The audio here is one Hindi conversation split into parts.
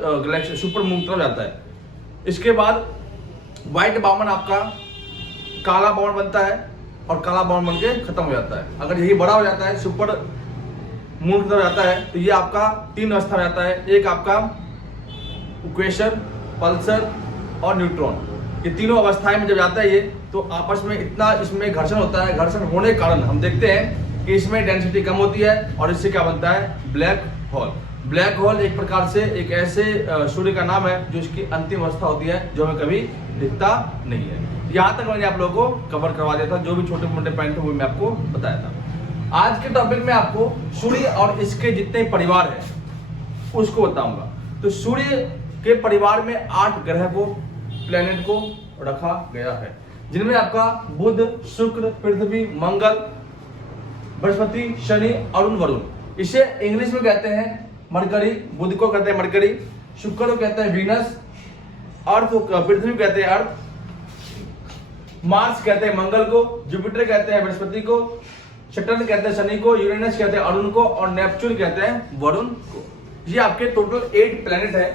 गैलेक्सी सुपर मून तरफ जाता है। इसके बाद व्हाइट बाउमन आपका काला बाउमन बनता है और काला बाउमन बन के खत्म हो जाता है। अगर यही बड़ा हो जाता है, सुपर मून की तरफ जाता है, तो ये आपका 3 अवस्था में आता है। एक आपका इक्वेशन, पल्सर और न्यूट्रॉन। ये तीनों अवस्थाएं में जब जाता है ये, तो आपस में इतना इसमें घर्षण होता है। घर्षण होने के कारण हम देखते हैं कि इसमें डेंसिटी कम होती है और इससे क्या बनता है, ब्लैक होल। ब्लैक होल एक प्रकार से एक ऐसे सूर्य का नाम है जो इसकी अंतिम अवस्था होती है, जो हमें कभी दिखता नहीं है। यहाँ तक मैंने आप लोगों को कवर करवा दिया था, जो भी छोटे मोटे पॉइंट थे वो मैं आपको बताया था। आज के टॉपिक में आपको सूर्य और इसके जितने परिवार हैं उसको बताऊंगा। तो सूर्य के परिवार में 8 ग्रह को, प्लेनेट को रखा गया है, जिनमें आपका बुध, शुक्र, पृथ्वी, मंगल, बृहस्पति, शनि, अरुण, वरुण। इसे इंग्लिश में कहते हैं मरकरी। बुध को कहते हैं मरकरी, शुक्र को कहते हैं वीनस, अर्थ पृथ्वी को कहते हैं अर्थ, मार्स कहते हैं मंगल को, जुपिटर कहते हैं बृहस्पति को, सैटर्न कहते हैं शनि को, यूरेनस कहते हैं अरुण को और नेपच्यून कहते हैं वरुण को। ये आपके टोटल 8 प्लेनेट है।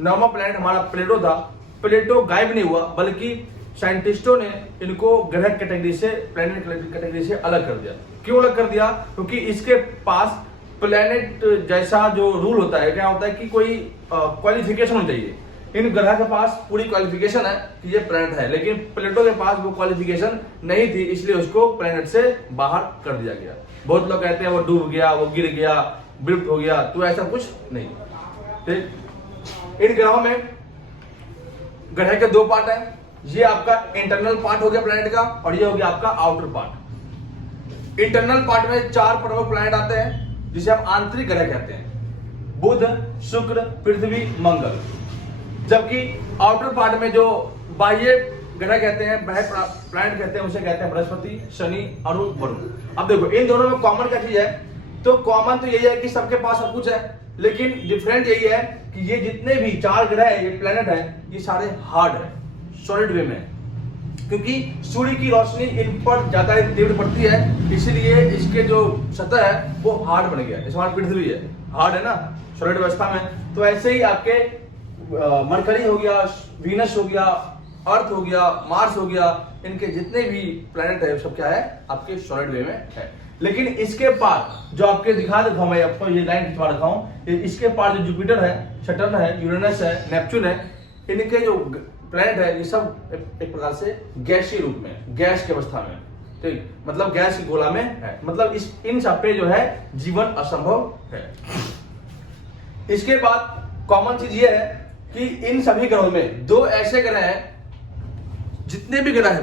9वां प्लेनेट हमारा प्लेटो था। प्लेटो गायब नहीं हुआ, बल्कि साइंटिस्टों ने इनको ग्रह कैटेगरी से, प्लेनेट कैटेगरी से अलग कर दिया। क्यों अलग कर दिया? क्योंकि इसके पास प्लेनेट जैसा जो रूल होता है, क्या होता है कि कोई क्वालिफिकेशन होनी चाहिए। इन ग्रह के पास पूरी क्वालिफिकेशन है कि ये प्लेनेट है, लेकिन प्लेटो के पास वो क्वालिफिकेशन नहीं थी, इसलिए उसको प्लेनेट से बाहर कर दिया गया। बहुत लोग कहते हैं वो डूब गया, वो गिर गया, विलुप्त हो गया, तो ऐसा कुछ नहीं। ठीक, इन ग्रहों में ग्रह के 2 पार्ट है। ये आपका इंटरनल पार्ट हो गया प्लेनेट का, और ये हो गया आपका आउटर पार्ट। इंटरनल पार्ट में 4 प्रमुख प्लेनेट आते हैं, जिसे हम आंतरिक ग्रह कहते हैं, बुध, शुक्र, पृथ्वी, मंगल। जबकि आउटर पार्ट में जो बाह्य ग्रह कहते हैं, बाह्य प्लैनेट कहते हैं, उसे कहते हैं बृहस्पति, शनि, अरुण, वरुण। अब देखो इन दोनों में कॉमन क्या चीज है? तो कॉमन तो यही है कि सबके पास सब कुछ है, लेकिन डिफरेंट यही है कि ये जितने भी 4 ग्रह है, ये प्लैनेट है, ये सारे हार्ड है, सॉलिड वे में, क्योंकि सूर्य की रोशनी इन पर ज्यादा तीव्र पड़ती है, इसलिए इसके जो सतह है वो हार्ड बन गया। जैसे हमारी पृथ्वी है, हार्ड है ना, सॉलिड अवस्था में। तो ऐसे ही आपके मरकरी हो गया, वीनस हो गया, अर्थ हो गया, मार्स हो गया, इनके जितने भी प्लैनेट है सब क्या है, आपके सॉलिड वे में है। लेकिन इसके पार जो आपके दिखा रखा हूं मैं आपको, ये लाइन खिंचवा रखा हूं, इसके पार जो जुपिटर है, सैटर्न है, यूरेनस है, नेपच्यून है, इनके जो प्लैनेट है ये सब एक प्रकार से गैसीय रूप में, गैस की अवस्था में, ठीक, मतलब गैस की गोला में है। मतलब इन सब पे जो है जीवन असंभव है। इसके बाद कॉमन चीज ये है कि इन सभी ग्रहों में 2 ऐसे ग्रह हैं, जितने भी ग्रह है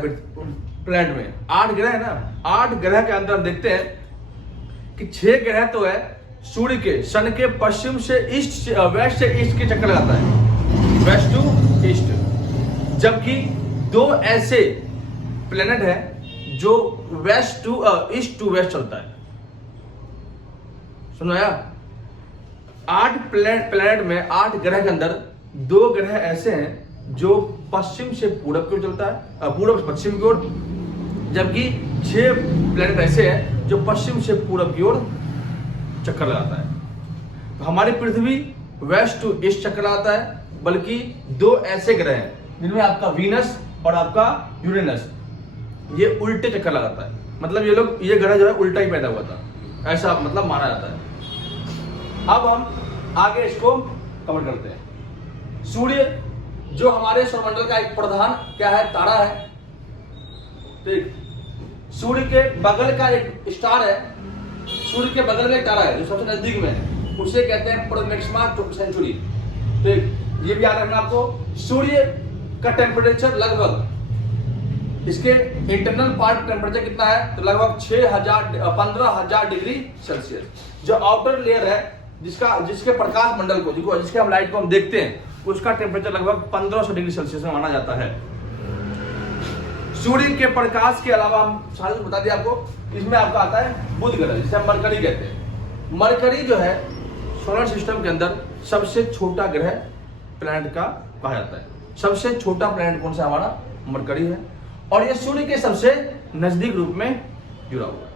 प्लैनेट में 8 ग्रह है ना, 8 ग्रह के अंदर देखते हैं कि 6 ग्रह तो है सूर्य के, सन के पश्चिम से ईस्ट, वेस्ट से ईस्ट के चक्कर लगाता है, वेस्ट टू ईस्ट। जबकि 2 ऐसे प्लेनेट हैं जो west to east to west चलता है। सुनो यार, 8 प्लेनेट में, 8 ग्रह के अंदर 2 ग्रह ऐसे हैं जो पश्चिम से पूरब की ओर चलता है, पूरब से पश्चिम की ओर, जबकि 6 प्लेनेट ऐसे हैं जो पश्चिम से पूरब की ओर चक्कर लगाता है। तो हमारी पृथ्वी वेस्ट टू ईस्ट चक्कर लगाता है, बल्कि 2 ऐसे ग्रह हैं जिनमें आपका वीनस और आपका यूरेनस ये उल्टे चक्कर लगाता है। मतलब ये ग्रह जो है उल्टा ही पैदा हुआ था, ऐसा मतलब माना जाता है। अब हम आगे इसको कवर करते हैं। सूर्य जो हमारे सौरमंडल का एक प्रधान क्या है, तारा है, ठीक। सूर्य के बगल का एक स्टार है, सूर्य के बगल में एक तारा है जो सबसे नजदीक में है, उसे कहते हैं प्रोक्सिमा सेंचुरी, ठीक। ये भी याद रखना आपको। सूर्य का टेम्परेचर लगभग, इसके इंटरनल पार्ट टेम्परेचर कितना है, तो लगभग 15,000 डिग्री सेल्सियस। जो आउटर लेयर है, जिसके प्रकाश मंडल को, जिसके हम लाइट को हम देखते हैं, उसका टेम्परेचर लगभग 1500 डिग्री सेल्सियस में माना जाता है। सूर्य के प्रकाश के अलावा हम सारे बता दिया आपको, इसमें आपका आता है बुध ग्रह, जिसे हम मरकरी कहते हैं। मरकरी जो है सोलर सिस्टम के अंदर सबसे छोटा ग्रह प्लैनेट का कहा जाता है। सबसे छोटा प्लैनेट कौन सा, हमारा मरकरी है, और ये सूर्य के सबसे नजदीक रूप में जुड़ा हुआ है,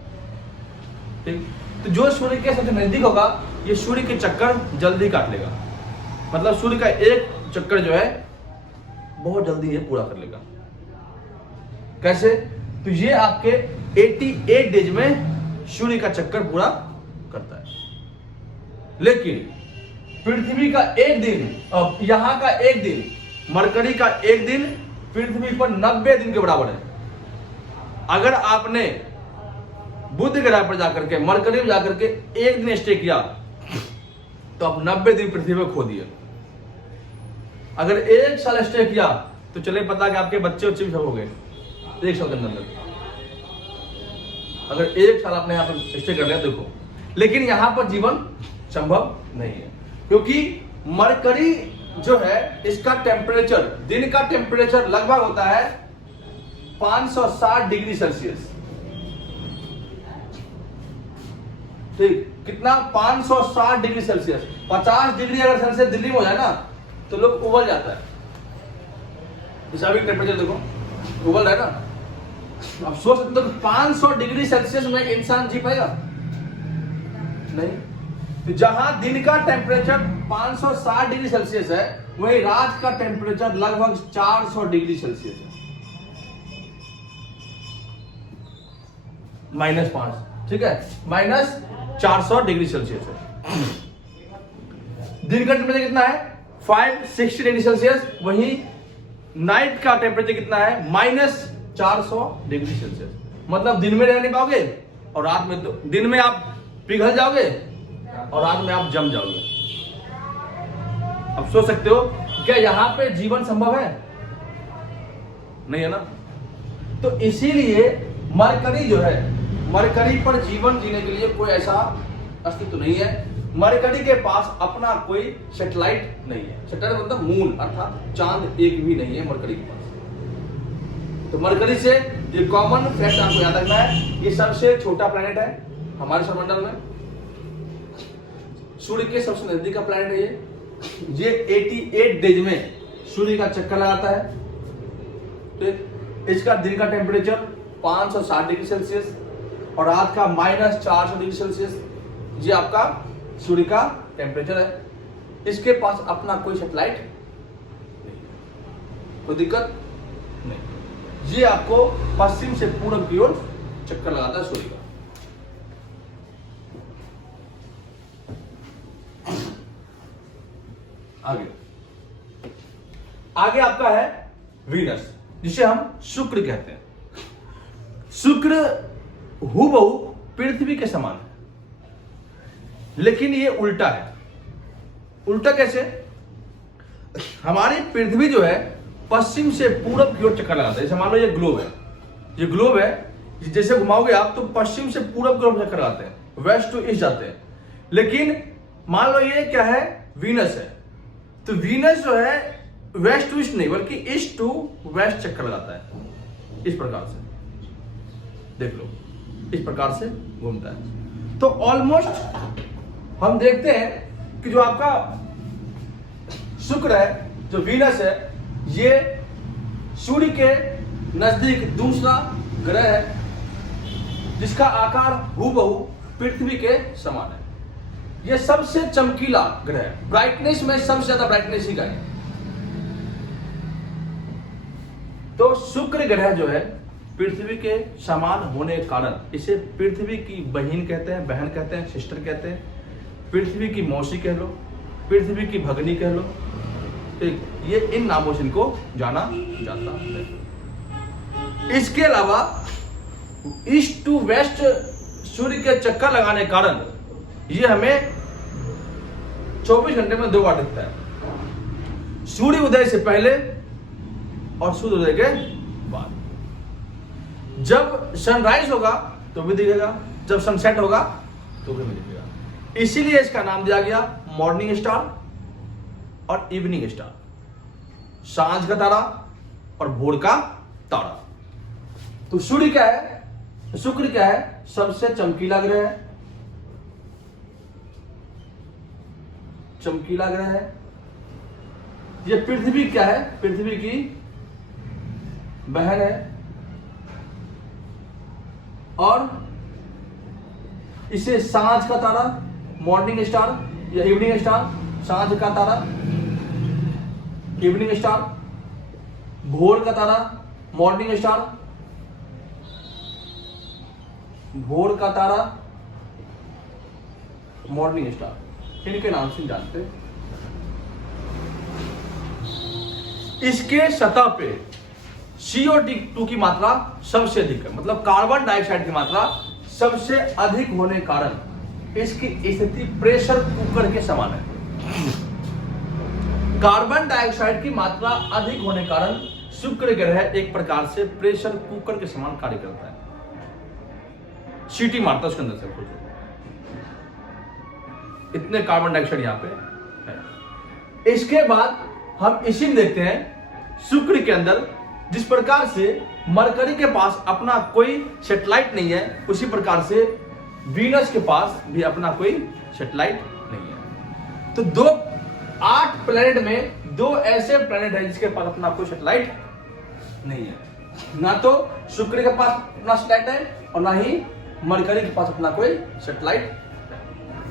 ठीक। तो जो सूर्य के सबसे नजदीक होगा, ये सूर्य के चक्कर जल्दी काट लेगा, मतलब सूर्य का एक चक्कर जो है बहुत जल्दी ये पूरा कर लेगा। कैसे? तो ये आपके 88 डेज में सूर्य का चक्कर पूरा करता है। लेकिन पृथ्वी का एक दिन, यहां का एक दिन, मरकरी का एक दिन पृथ्वी पर 90 दिन के बराबर है। अगर आपने बुध ग्रह पर जाकर के, मरकरी में जाकर के एक दिन स्टे किया तो आप 90 दिन पृथ्वी पर खो दिए। अगर एक साल स्टे किया तो चले पता कि आपके बच्चे भी सब हो गए एक साल के अंदर। अगर एक साल आपने यहां पर स्टे कर लिया देखो। लेकिन यहां पर जीवन संभव नहीं है, क्योंकि मरकरी जो है इसका टेम्परेचर, दिन का टेम्परेचर लगभग होता है 560 डिग्री सेल्सियस। ठीक, कितना? 560 डिग्री सेल्सियस। 50 डिग्री अगर सेल्सियस दिल्ली में हो जाए ना तो लोग उबल जाता है। इसका भी टेम्परेचर देखो, उबल रहा है ना। अब सोच सकते हो 500 डिग्री सेल्सियस में इंसान जी पाएगा? नहीं। तो जहां दिन का टेम्परेचर 560 डिग्री सेल्सियस है, वही रात का टेम्परेचर लगभग 400 डिग्री सेल्सियस है, -5। ठीक है, -400 डिग्री सेल्सियस है। दिन का टेम्परेचर कितना है? 560 डिग्री सेल्सियस। वही नाइट का टेम्परेचर कितना है? -400 डिग्री सेल्सियस। मतलब दिन में रह नहीं पाओगे और रात में, तो दिन में आप पिघल जाओगे और रात में आप जम जाओगे। अब सोच सकते हो क्या यहां पे जीवन संभव है? नहीं है ना। तो इसीलिए मरकरी जो है, मरकरी पर जीवन जीने के लिए कोई ऐसा अस्तित्व नहीं है। मरकरी के पास अपना कोई सैटेलाइट नहीं है। सैटेलाइट मतलब मून, अर्थात चांद एक भी नहीं है मरकरी के पास। तो मरकरी से ये कॉमन फैक्ट आपको याद रखना है, ये सबसे छोटा प्लैनेट है हमारे सौरमंडल में। सूर्य के सबसे नजदीक का प्लैनेट है ये 88 डेज में सूर्य का चक्कर लगाता है। तो इसका दिन का टेम्परेचर 560 डिग्री सेल्सियस और रात का -400 डिग्री सेल्सियस। ये आपका सूर्य का टेम्परेचर है। इसके पास अपना कोई सैटेलाइट नहीं, कोई दिक्कत नहीं। ये आपको पश्चिम से पूरब की ओर चक्कर लगाता है सूर्य का। आगे आपका है वीनस, जिसे हम शुक्र कहते हैं। शुक्र हूबहू पृथ्वी के समान है, लेकिन ये उल्टा है। उल्टा कैसे? हमारी पृथ्वी जो है पश्चिम से पूरब की ओर चक्कर लगाता है। जैसे मान लो ये ग्लोब है, ये ग्लोब है, जैसे घुमाओगे आप तो पश्चिम से पूरब की ओर चक्कर लगाते हैं, वेस्ट टू ईस्ट जाते हैं। लेकिन मान लो ये क्या है? वीनस है। तो वीनस जो है वेस्ट टू ईस्ट नहीं बल्कि ईस्ट टू वेस्ट चक्कर लगाता है। इस प्रकार से देख लो, इस प्रकार से घूमता है। तो ऑलमोस्ट हम देखते हैं कि जो आपका शुक्र है, जो वीनस है, ये सूर्य के नजदीक दूसरा ग्रह है जिसका आकार हूबहू पृथ्वी के समान है। ये सबसे चमकीला ग्रह है, ब्राइटनेस में सबसे ज्यादा ब्राइटनेस ही का है। तो शुक्र ग्रह जो है पृथ्वी के समान होने के कारण इसे पृथ्वी की बहन कहते हैं, बहन कहते हैं, सिस्टर कहते हैं, पृथ्वी की मौसी कह लो, पृथ्वी की भगनी कह लो। ठीक, ये इन नामों से इनको जाना जाता है। इसके अलावा ईस्ट टू वेस्ट सूर्य के चक्कर लगाने के कारण ये हमें 24 घंटे में 2 बार दिखता है, सूर्य उदय से पहले और सूर्य उदय के बाद। जब सनराइज होगा तो भी दिखेगा, जब सनसेट होगा तो भी दिखेगा। इसीलिए इसका नाम दिया गया मॉर्निंग स्टार और इवनिंग स्टार, सांझ का तारा और भोर का तारा। तो सूर्य क्या है? शुक्र क्या है? सबसे चमकीला ग्रह है, चमकीला ग्रह है। ये पृथ्वी क्या है? पृथ्वी की बहन है और इसे सांझ का तारा, मॉर्निंग स्टार या इवनिंग स्टार, सांझ का तारा इवनिंग स्टार, भोर का तारा मॉर्निंग स्टार, भोर का तारा मॉर्निंग स्टार, इनके नाम से जानते हैं। इसके सतह पे CO2 की मात्रा सबसे अधिक है, मतलब कार्बन डाइऑक्साइड की मात्रा सबसे अधिक होने के कारण इसकी स्थिति प्रेशर कुकर के समान है। कार्बन डाइऑक्साइड की मात्रा अधिक होने के कारण शुक्र ग्रह एक प्रकार से प्रेशर कुकर के समान कार्य करता है, सीटी मारता है उसके अंदर से कुछ, इतने कार्बन डाइऑक्साइड यहां पे है। इसके बाद हम इसी में देखते हैं शुक्र के अंदर जिस प्रकार से मरकरी के पास अपना कोई सैटेलाइट नहीं है, उसी प्रकार से वीनस के पास भी अपना कोई सैटेलाइट नहीं है। तो 8 प्लैनेट में 2 ऐसे प्लैनेट है जिसके पास अपना कोई सैटेलाइट नहीं है, ना तो शुक्र के पास अपना सैटेलाइट है और ना ही मरकरी के पास अपना कोई सैटेलाइट,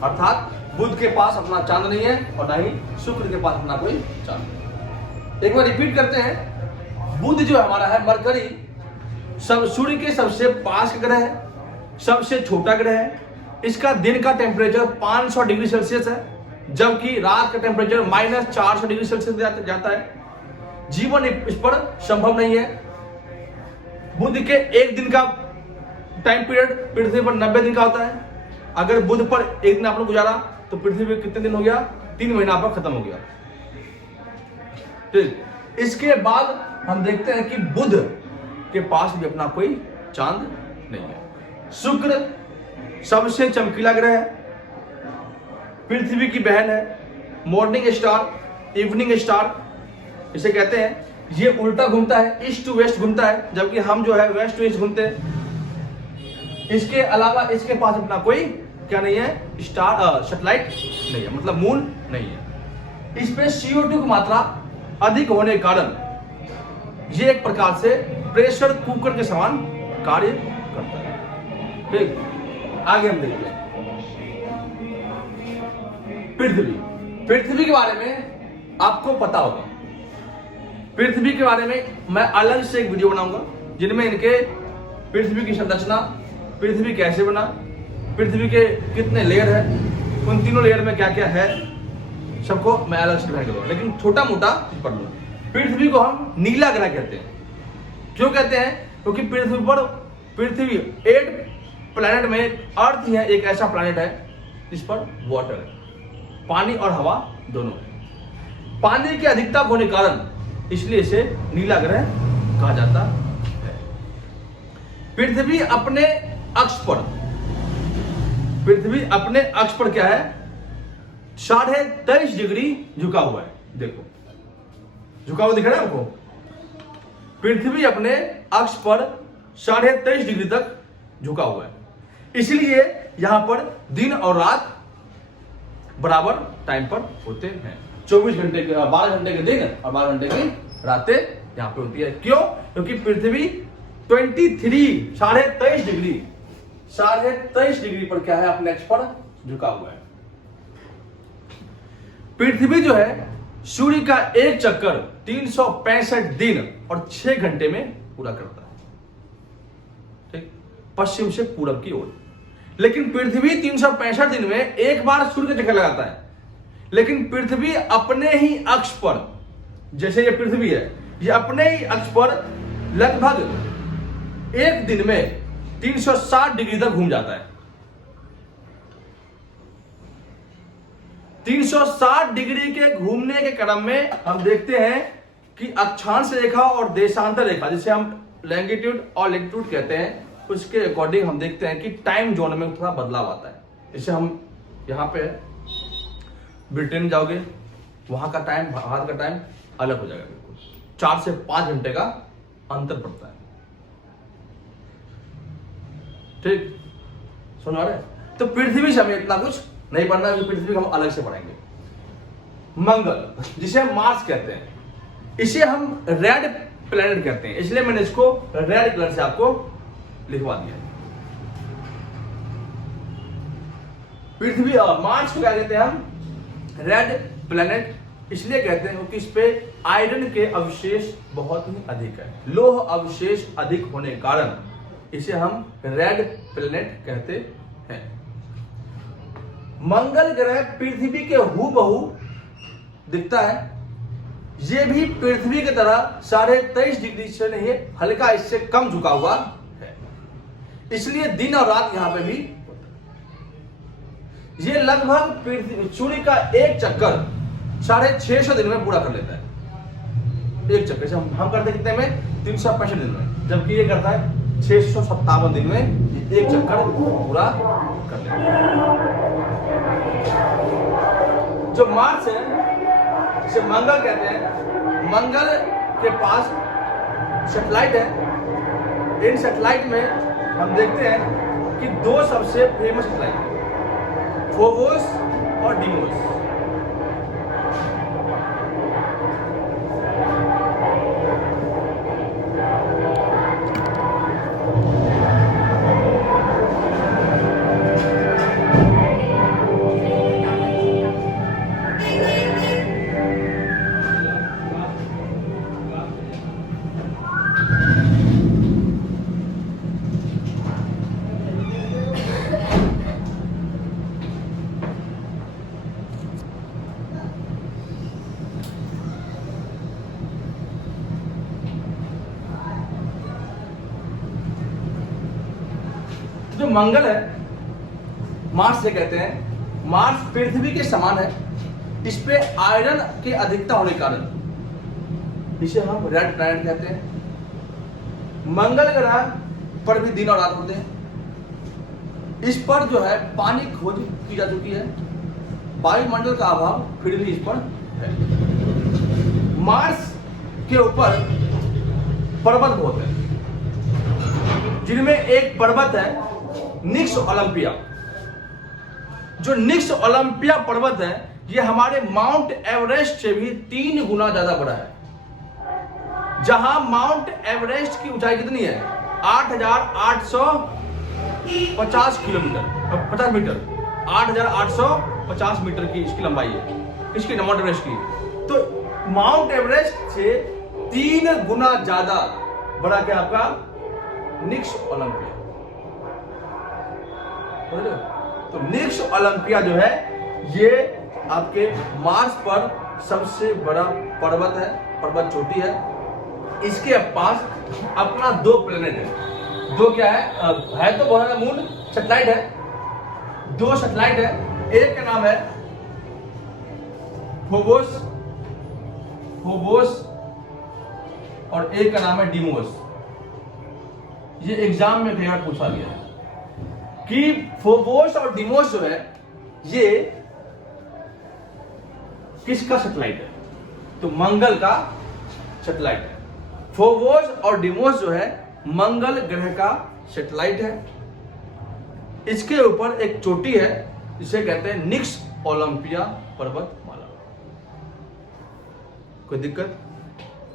अर्थात बुध के पास अपना चांद नहीं है और ना ही शुक्र के पास अपना कोई चांद। एक बार रिपीट करते हैं, बुध जो हमारा है, मरकरी सूर्य के सबसे पास का ग्रह है, सबसे छोटा ग्रह है। इसका दिन का टेम्परेचर 500 डिग्री सेल्सियस है, जबकि रात का टेम्परेचर -400 डिग्री सेल्सियस जाता है। जीवन इस पर संभव नहीं है। बुध के एक दिन का टाइम पीरियड पृथ्वी पर 90 दिन का होता है। अगर बुध पर एक दिन आपने गुजारा तो पृथ्वी पर कितने दिन हो गया? 3 महीना पर खत्म हो गया। ठीक, इसके बाद हम देखते हैं कि बुध के पास भी अपना कोई चांद नहीं है। शुक्र सबसे चमकीला ग्रह है, पृथ्वी की बहन है, मॉर्निंग स्टार, इवनिंग स्टार इसे कहते हैं। ये उल्टा घूमता है, ईस्ट टू वेस्ट घूमता है, जबकि हम जो है वेस्ट टू ईस्ट घूमते हैं। इसके अलावा इसके पास अपना कोई क्या नहीं है, स्टार सैटेलाइट नहीं है, मतलब मून नहीं है। इस पे CO2 की मात्रा अधिक होने के कारण ये एक प्रकार से प्रेशर कुकर के समान कार्य करता है। ठीक, आगे हम देखते हैं पृथ्वी के बारे में आपको पता होगा। पृथ्वी के बारे में मैं अलग से एक वीडियो बनाऊंगा जिनमें इनके पृथ्वी की संरचना, पृथ्वी कैसे बना, पृथ्वी के कितने लेयर है, उन तीनों लेयर में क्या क्या है, सबको मैं अलग से डिफाइन करूंगा। लेकिन छोटा मोटा पढ़ लो। पृथ्वी को हम नीला ग्रह कहते हैं। क्यों कहते हैं? क्योंकि पृथ्वी 8 प्लैनेट में अर्थ ही है एक ऐसा प्लैनेट है जिस पर वाटर है, पानी और हवा दोनों है। पानी की अधिकता होने के कारण इसलिए इसे नीला ग्रह कहा जाता है। पृथ्वी अपने अक्ष पर क्या है? 23.5 डिग्री झुका हुआ है। देखो झुका हुआ दिख रहा है आपको। पृथ्वी अपने अक्ष पर 23.5 डिग्री तक झुका हुआ है, इसलिए यहां पर दिन और रात बराबर टाइम पर होते हैं। 24 घंटे के 12 घंटे के दिन और 12 घंटे की रातें यहां पे होती है। क्यों? क्योंकि पृथ्वी 23.5 डिग्री पर क्या है, अपने अक्ष पर झुका हुआ है। पृथ्वी जो है सूर्य का एक चक्कर 365 दिन और 6 घंटे में पूरा करता है, ठीक, पश्चिम से पूरब की ओर। लेकिन पृथ्वी 365 दिन में एक बार सूर्य का चक्कर लगाता है, लेकिन पृथ्वी अपने ही अक्ष पर, जैसे ये पृथ्वी है, ये अपने ही अक्ष पर लगभग एक दिन में 360 डिग्री तक घूम जाता है। 360 डिग्री के घूमने के क्रम में हम देखते हैं कि अक्षांश रेखा और देशांतर रेखा, जिसे हम लैंगिट्यूड और लैटिट्यूड कहते हैं, उसके अकॉर्डिंग हम देखते हैं कि टाइम जोन में थोड़ा बदलाव आता है। जैसे हम यहाँ पे ब्रिटेन जाओगे, वहां का टाइम भारत का टाइम अलग हो जाएगा, बिल्कुल 4 से 5 घंटे का अंतर पड़ता है। ठीक, सुन रहे? तो पृथ्वी से हमें इतना कुछ नहीं पढ़ना है, पृथ्वी को हम अलग से पढ़ेंगे। मंगल, जिसे हम मार्स कहते हैं, इसे हम रेड प्लैनेट कहते हैं, इसलिए मैंने इसको रेड कलर से आपको लिखवा दिया। पृथ्वी और मार्स को क्या कहते हैं हम? रेड प्लैनेट इसलिए कहते हैं क्योंकि इस पे आयरन के अवशेष बहुत ही अधिक है, लोह अवशेष अधिक होने के कारण इसे हम रेड प्लेनेट कहते हैं। मंगल ग्रह पृथ्वी के हूबहू दिखता है, ये भी पृथ्वी की तरह 23.5 डिग्री से नहीं है, हल्का इससे कम झुका हुआ है, इसलिए दिन और रात यहां पे भी ये लगभग पृथ्वी सूर्य का एक चक्कर 650 दिन में पूरा कर लेता है। एक चक्कर से हम करते कितने में 365 दिन में, जबकि ये करता है 657 दिन में एक चक्कर पूरा कर लेता है। जो मार्स है जिसे मंगल कहते हैं, मंगल के पास सैटेलाइट है। इन सैटेलाइट में हम देखते हैं कि दो सबसे फेमस सैटेलाइट है, फोबोस और डीमोस। जो मंगल है, मार्स से कहते हैं, मार्स पृथ्वी के समान है, इस पे आयरन की अधिकता होने के कारण इसे हम रेड प्लैनेट कहते हैं। मंगल ग्रह पर भी दिन और रात होते हैं। इस पर जो है पानी खोज की जा चुकी है, वायुमंडल का अभाव फिर भी इस पर है। मार्स के ऊपर पर्वत बहुत है, जिनमें एक पर्वत है निक्स ओलंपिया। जो निक्स ओलंपिया पर्वत है, ये हमारे माउंट एवरेस्ट से भी 3 गुना ज्यादा बड़ा है। जहां माउंट एवरेस्ट की ऊंचाई कितनी है? 8,850 किलोमीटर 50 मीटर 8,850 मीटर की इसकी लंबाई है, इसकी माउंट एवरेस्ट की। तो माउंट एवरेस्ट से 3 गुना ज्यादा बड़ा क्या आपका निक्स ओलंपिया। तो निक्स ओलंपिया जो है ये आपके मार्स पर सबसे बड़ा पर्वत है, पर्वत चोटी है। इसके पास अपना 2 प्लेनेट है। 2 क्या है तो बहुत ज्यादा मून सैटेलाइट है। 2 सैटेलाइट है, एक का नाम है फोबोस और एक का नाम है डीमोस। ये एग्जाम में कई बार पूछा गया है कि फोबोस और डीमोस जो है ये किसका सैटेलाइट है? तो मंगल का सैटेलाइट है। फोबोस और डीमोस जो है मंगल ग्रह का सैटेलाइट है। इसके ऊपर एक चोटी है जिसे कहते हैं निक्स ओलंपिया पर्वतमाला। कोई दिक्कत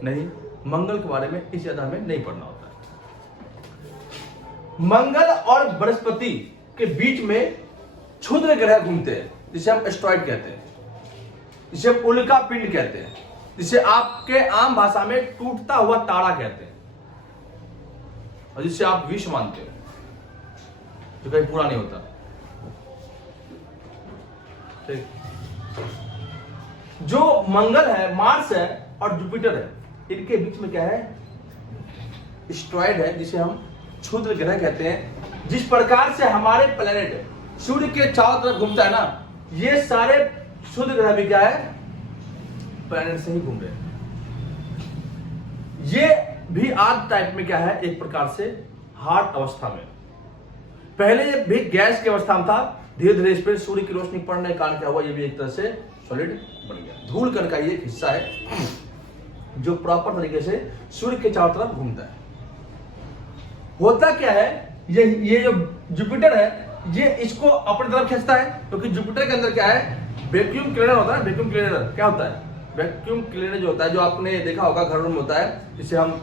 नहीं, मंगल के बारे में इस ज्यादा हमें नहीं पढ़ना होता। मंगल और बृहस्पति के बीच में क्षुद्र ग्रह घूमते हैं, जिसे हम एस्ट्रॉइड कहते हैं, जिसे हम उल्का पिंड कहते हैं, जिसे आपके आम भाषा में टूटता हुआ तारा कहते हैं, और जिसे आप विष मानते हो, जो कहीं पूरा नहीं होता। ठीक। जो मंगल है, मार्स है और जुपिटर है, इनके बीच में क्या है? एस्ट्रॉइड है, जिसे हम क्षुद्र ग्रह कहते हैं। जिस प्रकार से हमारे प्लेनेट सूर्य के चारों तरफ घूमता है ना, ये सारे क्षुद्र ग्रह भी क्या है? प्लेनेट से ही घूम रहे हैं। ये भी आज टाइप में क्या है? एक प्रकार से हार्ड अवस्था में। पहले ये भी गैस की अवस्था में था, धीरे धीरे इस पर सूर्य की रोशनी पड़ने के कारण क्या हुआ? ये भी एक तरह से सॉलिड बन गया। धूल कण का ये एक हिस्सा है जो प्रॉपर तरीके से सूर्य के चारों तरफ घूमता है। होता क्या है, ये जो जुपिटर है ये इसको अपनी तरफ खींचता है, क्योंकि जुपिटर के अंदर क्या है? वैक्यूम क्लीनर होता है। वैक्यूम क्लीनर क्या होता है? वैक्यूम क्लीनर जो होता है, जो आपने देखा होगा घरों में होता है, जिसे हम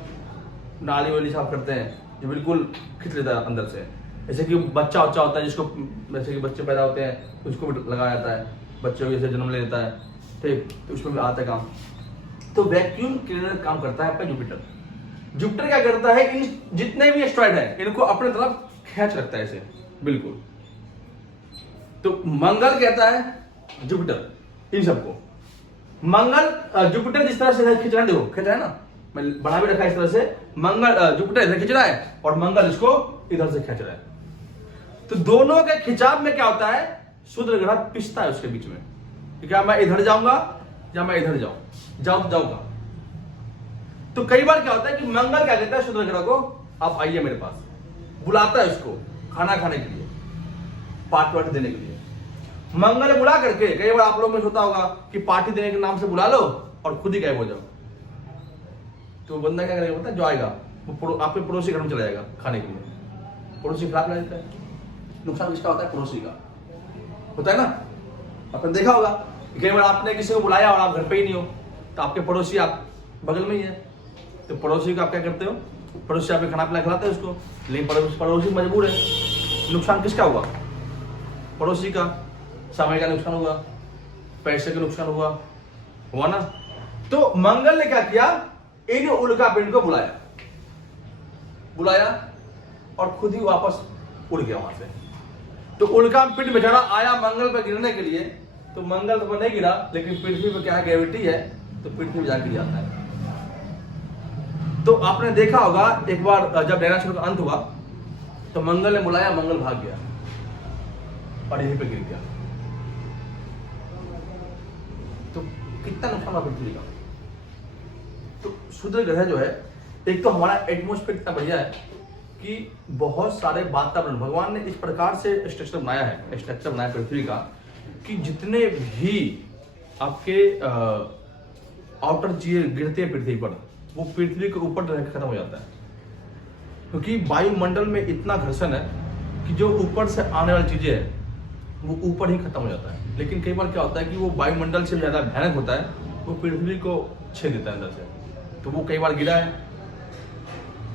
नाली वाली साफ करते हैं, जो बिल्कुल खींच लेता है अंदर से। जैसे कि बच्चा होता है, जिसको जैसे कि बच्चे पैदा होते हैं उसको भी लगाया जाता है, बच्चे को जैसे जन्म ले लेता है ठीक, तो उसमें भी आता है काम। तो वैक्यूम क्लीनर काम करता है आपका जुपिटर। जुपिटर क्या करता है, इन जितने भी एस्ट्रॉइड है इनको अपने तरफ खींच रखता है ऐसे, बिल्कुल। तो मंगल कहता है जुपिटर इन सबको। मंगल जुपिटर जिस तरह से खींच रहा है, देखो खींच रहा है ना, मैं बना भी रखा है इस तरह से। मंगल जुपिटर इधर खींच रहा है और मंगल इसको इधर से खींच रहा है। तो दोनों के खिंचाव में क्या होता है, सूर्य ग्रह पिसता है उसके बीच में, क्या मैं इधर जाऊंगा या मैं इधर जाऊंगा। तो कई बार क्या होता है कि मंगल क्या कहता है सूर्य ग्रह को, आप आइए मेरे पास, बुलाता है उसको खाना खाने के लिए, पार्टी देने के लिए। मंगल बुला करके, कई बार आप लोग में होता होगा कि पार्टी देने के नाम से बुला लो और खुद ही गायब हो जाओ। तो बंदा क्या करेगा पता है, जो आएगा वो आपके पड़ोसी घर में चला जाएगा खाने के लिए। पड़ोसी खराब लगता है, नुकसान किसका होता है, पड़ोसी का होता है ना। आपने देखा होगा कई बार आपने किसी को बुलाया और आप घर पे ही नहीं हो, तो आपके पड़ोसी आप बगल में ही है, तो पड़ोसी का आप क्या करते हो, पड़ोसी आपके खाना पीना खिलाते हैं उसको, लेकिन पड़ोसी मजबूर है। नुकसान किसका हुआ, पड़ोसी का। समय का नुकसान हुआ, पैसे का नुकसान हुआ ना। तो मंगल ने क्या किया, इन उल्कापिंड को बुलाया और खुद ही वापस उड़ गया वहां से। तो उल्कापिंड बेचारा आया मंगल पर गिरने के लिए, तो मंगल पर नहीं गिरा, लेकिन पृथ्वी पर क्या है, ग्रेविटी है, तो पृथ्वी पर जाकर जाता है। तो आपने देखा होगा एक बार जब डायनासोर का अंत हुआ तो मंगल ने बुलाया, मंगल भाग गया और यहीं पे गिर गया। तो कितना नुकसान हुआ पृथ्वी का। तो सूर्य ग्रह जो है, एक तो हमारा एटमॉस्फेयर इतना बढ़िया है कि बहुत सारे वातावरण भगवान ने इस प्रकार से स्ट्रक्चर बनाया पृथ्वी का कि जितने भी आपके आउटर चीजें गिरते हैं पृथ्वी पर, वो पृथ्वी के ऊपर रहकर खत्म हो जाता है। क्योंकि वायुमंडल में इतना घर्षण है कि जो ऊपर से आने वाली चीजें है वो ऊपर ही खत्म हो जाता है। लेकिन कई बार क्या होता है कि वो वायुमंडल से ज्यादा भयानक होता है, वो पृथ्वी को छेद देता है अंदर से। तो वो कई बार गिरा है।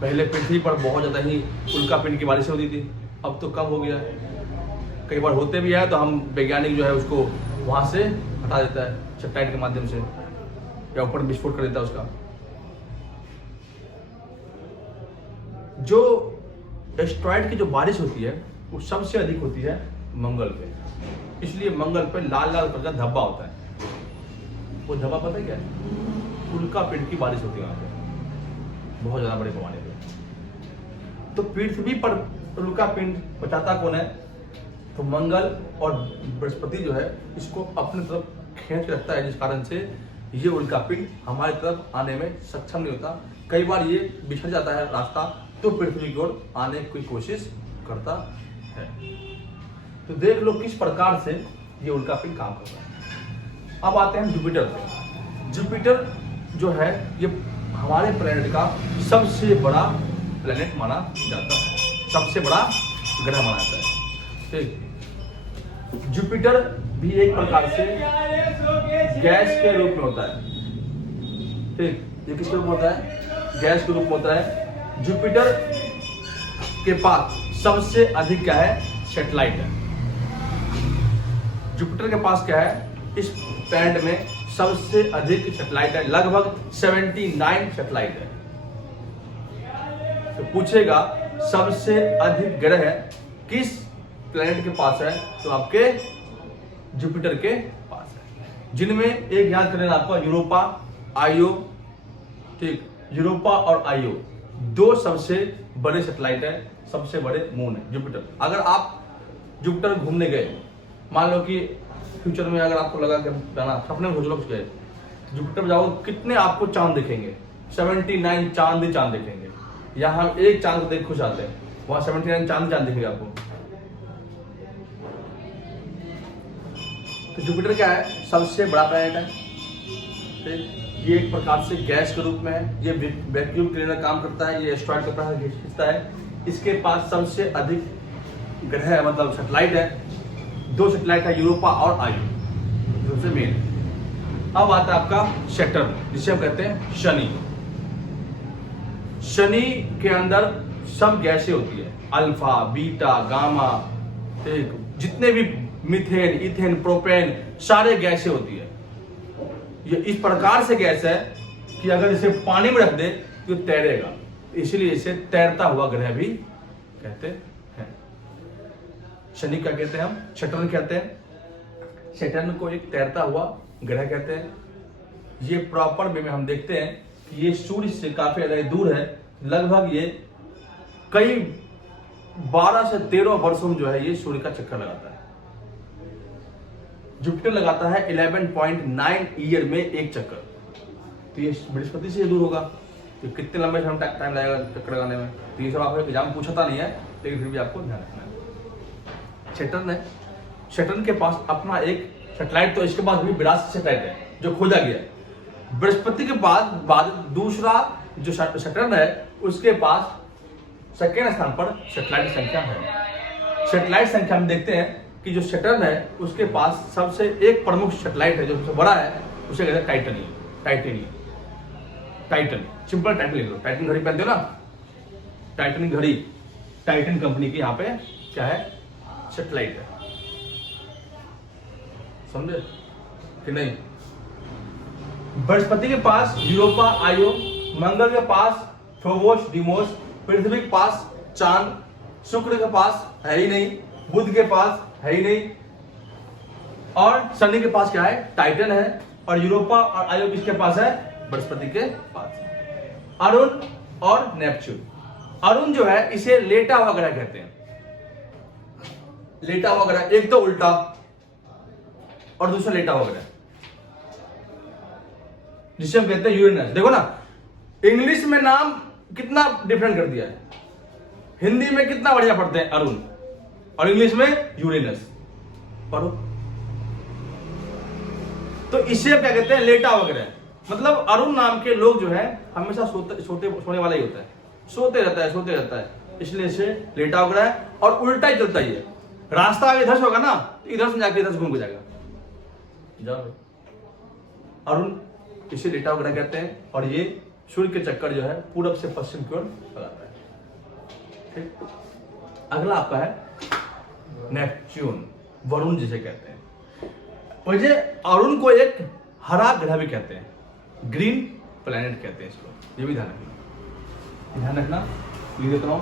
पहले पृथ्वी पर बहुत ज्यादा ही उल्कापिंड की बारिश होती थी, अब तो कम हो गया है। कई बार होते भी है तो हम वैज्ञानिक जो है उसको वहां से हटा देता है सैटेलाइट के माध्यम से, या ऊपर विस्फोट कर देता है उसका। जो एस्ट्रॉइड की जो बारिश होती है वो सबसे अधिक होती है मंगल पे, इसलिए मंगल पे लाल लाल कलर का धब्बा होता है। वो धब्बा पता है क्या है, उल्कापिंड की बारिश होती है वहां पे, बहुत ज्यादा बड़े पैमाने पे। तो पृथ्वी पर उल्कापिंड बचाता कौन है, तो मंगल और बृहस्पति जो है इसको अपनी तरफ खींच रखता है, जिस कारण से ये उल्कापिंड हमारी तरफ आने में सक्षम नहीं होता। कई बार ये बिछड़ जाता है रास्ता, तो पृथ्वी की ओर आने की कोशिश करता है। तो देख लो किस प्रकार से ये उल्कापिंड काम करता है। अब आते हैं जुपिटर पे। जुपिटर जो है ये हमारे प्लेनेट का सबसे बड़ा प्लेनेट माना जाता है, सबसे बड़ा ग्रह माना जाता है। ठीक, जुपिटर भी एक प्रकार से गैस के रूप में होता है। ठीक, ये किसके रूप में होता है, गैस के रूप में होता है। जुपिटर के पास सबसे अधिक क्या है, सैटेलाइट है। जुपिटर के पास क्या है, इस प्लैनेट में सबसे अधिक सैटेलाइट है, लगभग 79 सैटेलाइट है। तो पूछेगा सबसे अधिक ग्रह किस प्लैनेट के पास है, तो आपके जुपिटर के पास है। जिनमें एक याद करें आपका यूरोपा, आईओ। ठीक, यूरोपा और आईओ दो सबसे बड़े सैटेलाइट है, सबसे बड़े मून है जुपिटर। अगर आप जुपिटर घूमने गए, मान लो कि फ्यूचर में अगर आपको लगा कि जाना, सपने में सोच लो कुछ गए, जुपिटर जाओ, कितने आपको चांद दिखेंगे, 79 चांद ही चांद दिखेंगे। यहाँ हम एक चांद को देख खुश आते हैं, वहां 79 चांद दिखेगा आपको। तो जुपिटर क्या है, सबसे बड़ा प्लैनेट है। ये एक प्रकार से गैस के रूप में है, ये वैक्यूम क्लीनर काम करता है, ये एस्ट्रॉइड का हिस्सा है। इसके पास सबसे अधिक ग्रह है, मतलब सैटेलाइट है। दो सैटेलाइट है, यूरोपा और आईओ सबसे मेन। अब आता है आपका सैटर्न, जिसे हम कहते हैं शनि। शनि के अंदर सब गैसें होती है, अल्फा, बीटा, गामा, जितने भी मीथेन, इथेन, प्रोपेन, सारे गैसें होती है। ये इस प्रकार से गैस है कि अगर इसे पानी में रख दे तो तैरेगा, इसलिए इसे तैरता हुआ ग्रह भी कहते हैं। शनि क्या कहते हैं हम? सैटर्न कहते हैं। सैटर्न को एक तैरता हुआ ग्रह कहते हैं। ये प्रॉपर वे में हम देखते हैं कि ये सूर्य से काफी ज्यादा दूर है, लगभग ये कई 12 से 13 वर्षों में जो है ये सूर्य का चक्कर लगाता है। जुपिटर लगाता है 11.9 ईयर में एक चक्कर, तो ये बृहस्पति से दूर होगा, तो कितने लंबे टाइम लगेगा चक्कर लगाने में। तो ये सब आपको एग्जाम पूछता नहीं है, लेकिन फिर भी आपको ध्यान रखना है। सैटर्न है, सैटर्न के पास अपना एक सैटेलाइट, तो इसके पास भी 82 सैटेलाइट है जो खोजा गया है। बृहस्पति के बाद दूसरा जो सैटर्न है उसके पास सेकेंड स्थान पर सैटेलाइट संख्या है। सैटेलाइट संख्या में देखते हैं कि जो सैटर्न है उसके पास सबसे एक प्रमुख सैटेलाइट है जो सबसे बड़ा है, उसे कहते हैं टाइटेनियम। टाइटन, सिंपल टाइटन लिख लो। टाइटन घड़ी पहनते हो ना, टाइटन घड़ी, टाइटन कंपनी की यहाँ पे क्या है? सैटेलाइट है। समझे कि नहीं? बृहस्पति के पास यूरोपा, आयो, मंगल के पास फोबोस, डिमोस, पृथ्वी के पास चांद, शुक्र के पास है ही नहीं, बुध के पास है ही नहीं, और शनि के पास क्या है? टाइटन है। और यूरोपा और आयो किसके पास है? बृहस्पति के पास। अरुण और नेपच्यून। अरुण जो है इसे लेटा हुआ ग्रह कहते हैं। लेटा हुआ ग्रह, एक तो उल्टा और दूसरा लेटा हुआ ग्रह, जिसे हम कहते हैं यूरेनस। देखो ना, इंग्लिश में नाम कितना डिफरेंट कर दिया है, हिंदी में कितना बढ़िया पढ़ते हैं अरुण, और इंग्लिश में यूरेनस पढ़ो। तो इसे क्या कहते हैं? लेटा हुआ ग्रह। मतलब अरुण नाम के लोग जो है हमेशा सोने वाला ही होता है, सोते रहता है, इसलिए इसे लेटा हुआ ग्रह है। और उल्टा ही चलता ही है, रास्ता आगे इधर से होगा ना, तो इधर से जाके इधर से घूम के जाएगा। जाओ, अरुण इसे लेटा हुआ ग्रह कहते हैं। और ये सूर्य के चक्कर जो है पूरब से पश्चिम की ओर लगाता है। ठीक, अगला आपका है नेपच्यून, वरुण जिसे कहते हैं। वैसे अरुण को एक हरा ग्रह भी कहते हैं, ग्रीन प्लैनेट कहते हैं इसको, ये भी ध्यान रखना। लिख देता हूं,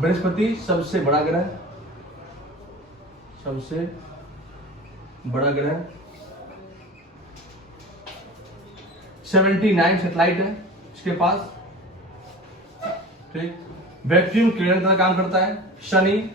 बृहस्पति सबसे बड़ा ग्रह, सबसे बड़ा ग्रह, 79 सैटेलाइट है इसके पास। ठीक, वैक्यूम क्लीनर का काम करता है। शनि